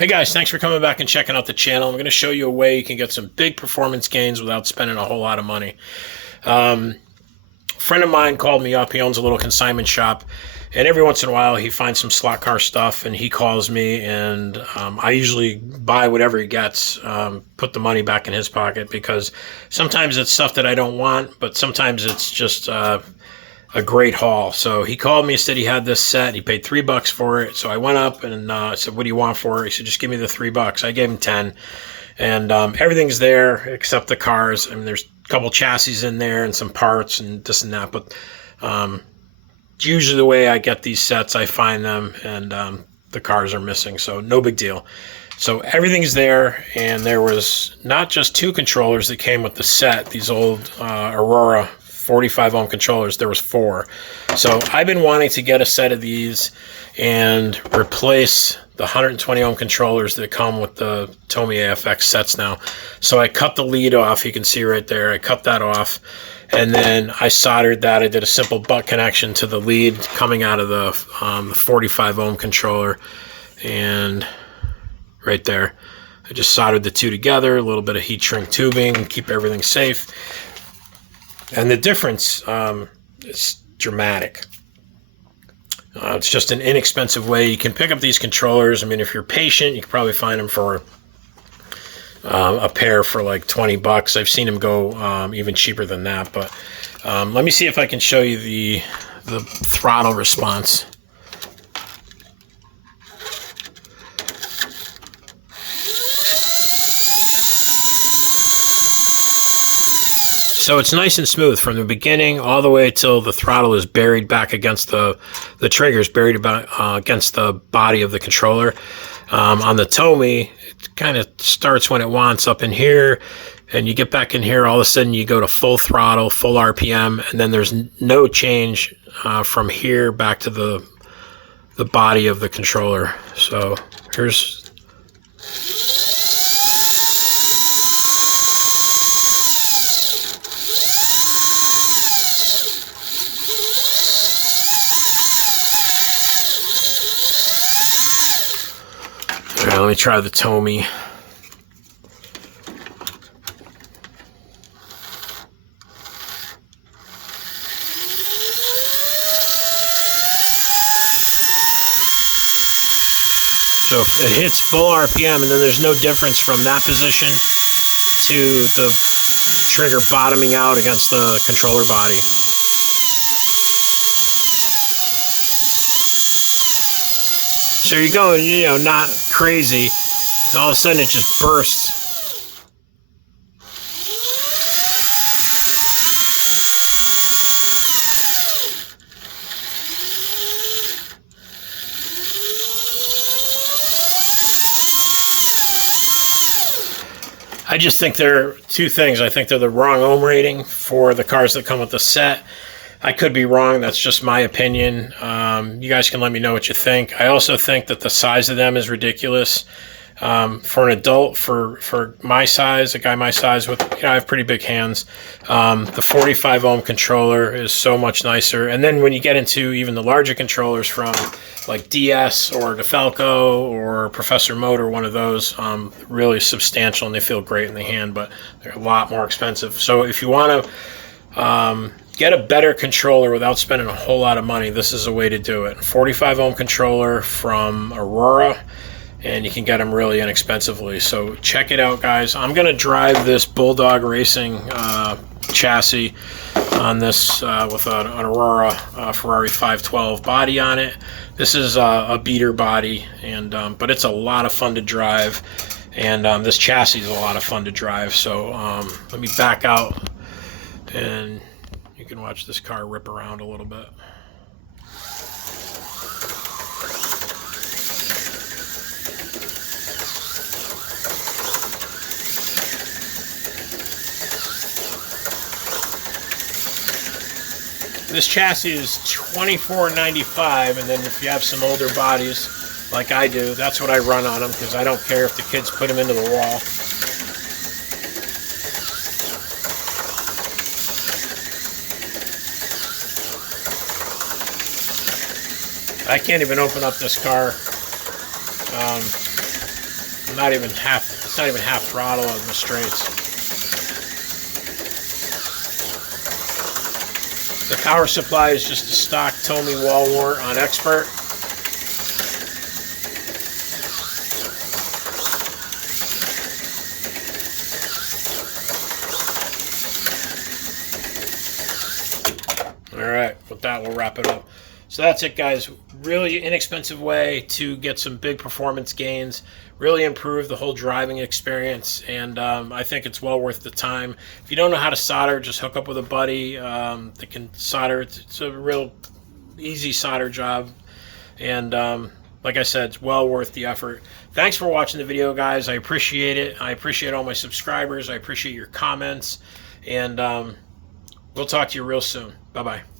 Hey guys, thanks for coming back and checking out the channel. I'm going to show you a way you can get some big performance gains without spending a whole lot of money. A friend of mine called me up. He owns a little consignment shop, and every once in a while he finds some slot car stuff, and he calls me, and I usually buy whatever he gets, put the money back in his pocket, because sometimes it's stuff that I don't want, but sometimes it's just a great haul. So he called me, said he had this set. He paid $3 for it. So I went up and I said, "What do you want for it?" He said, "Just give me the $3." I gave him 10, and everything's there except the cars. I mean, there's a couple chassis in there and some parts and this and that, but usually the way I get these sets, I find them and the cars are missing. So no big deal. So everything's there, and there was not just 2 controllers that came with the set, these old AURORA 45 ohm controllers. There was 4. So I've been wanting to get a set of these and replace the 120 ohm controllers that come with the Tomy AFX sets now. So I cut the lead off. You can see right there. I cut that off, and then I soldered that. I did a simple butt connection to the lead coming out of the 45 ohm controller, and right there I just soldered the 2 together. A little bit of heat shrink tubing, keep everything safe. And the difference is dramatic. It's just an inexpensive way. You can pick up these controllers. I mean, if you're patient, you can probably find them for a pair for like $20. I've seen them go even cheaper than that. But let me see if I can show you the throttle response. So it's nice and smooth from the beginning all the way till the throttle is buried back against the trigger's buried about against the body of the controller. On the Tomy, it kind of starts when it wants up in here, and you get back in here, all of a sudden you go to full throttle, full RPM, and then there's no change from here back to the body of the controller. So here's... All right, let me try the Tomy. So it hits full RPM, and then there's no difference from that position to the trigger bottoming out against the controller body. So you're going, not crazy, and all of a sudden it just bursts. I just think there are 2 things. I think they're the wrong ohm rating for the cars that come with the set. I could be wrong. That's just my opinion. You guys can let me know what you think. I also think that the size of them is ridiculous. For an adult, for my size, a guy my size with, I have pretty big hands. The 45 ohm controller is so much nicer. And then when you get into even the larger controllers from like DS or DeFalco or Professor Motor, one of those, really substantial, and they feel great in the hand, but they're a lot more expensive. So if you want to get a better controller without spending a whole lot of money, this is a way to do it. 45 ohm controller from AURORA, and you can get them really inexpensively. So check it out, guys. I'm going to drive this Bulldog Racing chassis on this with an AURORA Ferrari 512 body on it. This is a beater body, and but it's a lot of fun to drive, and this chassis is a lot of fun to drive. So let me back out, and you can watch this car rip around a little bit. This chassis is $24.95, and then if you have some older bodies like I do, that's what I run on them, because I don't care if the kids put them into the wall. I can't even open up this car. not even half. It's not even half throttle on the straights. The power supply is just a stock Tomy wall wart on Expert. All right, with that, we'll wrap it up. So that's it, guys. Really inexpensive way to get some big performance gains, really improve the whole driving experience, and I think it's well worth the time. If you don't know how to solder, just hook up with a buddy that can solder. It's a real easy solder job, and like I said, it's well worth the effort. Thanks for watching the video, guys. I appreciate it. I appreciate all my subscribers. I appreciate your comments, and we'll talk to you real soon. Bye-bye.